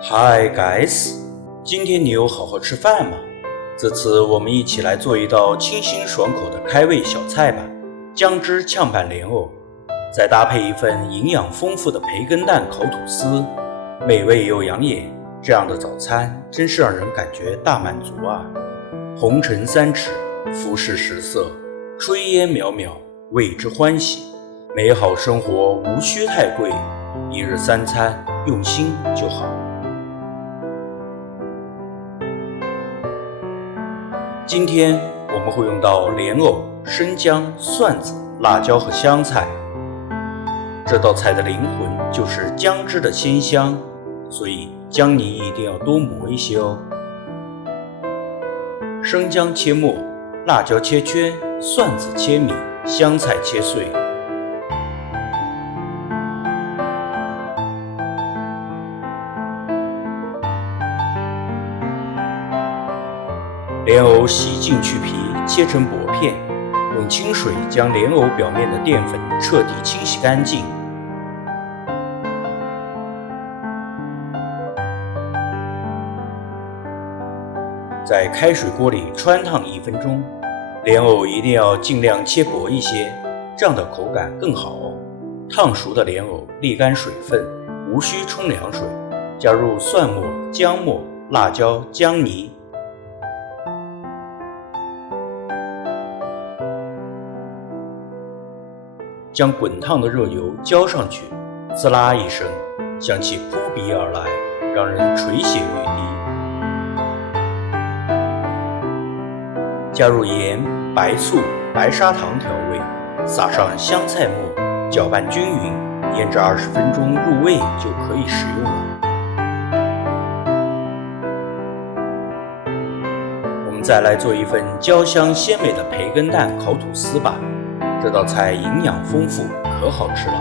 Hi guys， 今天你有好好吃饭吗？这次我们一起来做一道清新爽口的开胃小菜吧，姜汁炝拌莲藕，再搭配一份营养丰富的培根蛋烤吐司，美味又养眼。这样的早餐真是让人感觉大满足啊！红尘三尺，浮世十色，炊烟渺渺，为之欢喜。美好生活无需太贵，一日三餐用心就好。今天我们会用到莲藕、生姜、蒜子、辣椒和香菜。这道菜的灵魂就是姜汁的鲜香，所以姜泥一定要多磨一些哦。生姜切末，辣椒切圈，蒜子切米，香菜切碎。莲藕洗净去皮，切成薄片，用清水将莲藕表面的淀粉彻底清洗干净。在开水锅里汆烫1分钟，莲藕一定要尽量切薄一些，这样的口感更好哦。烫熟的莲藕沥干水分，无需冲凉水，加入蒜末、姜末、辣椒、姜泥。将滚烫的热油浇上去，滋啦一声，香气扑鼻而来，让人垂涎欲滴。加入盐、白醋、白砂糖调味，撒上香菜末，搅拌均匀，腌制20分钟入味就可以食用了。我们再来做一份焦香鲜美的培根蛋烤吐司吧。这道菜营养丰富，可好吃了。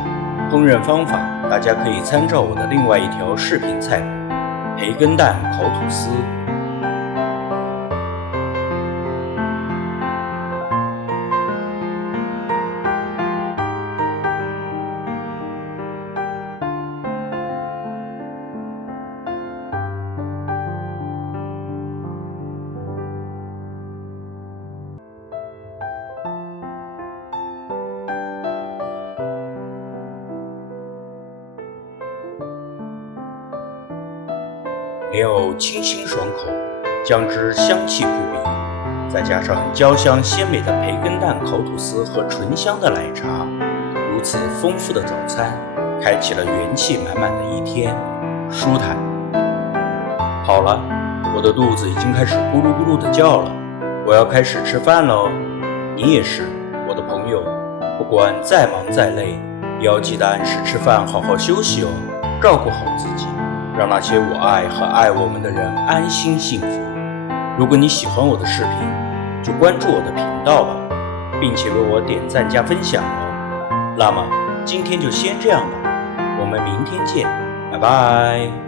烹饪方法大家可以参照我的另外一条视频菜谱——培根蛋烤吐司。莲藕清新爽口，姜汁香气扑鼻，再加上焦香鲜美的培根蛋烤吐司和醇香的奶茶，如此丰富的早餐，开启了元气满满的一天，舒坦。好了，我的肚子已经开始咕噜咕噜地叫了，我要开始吃饭了哦。你也是，我的朋友，不管再忙再累，也要记得按时吃饭，好好休息哦，照顾好自己。让那些我爱和爱我们的人安心幸福。如果你喜欢我的视频，就关注我的频道吧，并且为我点赞加分享哦。那么今天就先这样吧，我们明天见，拜拜。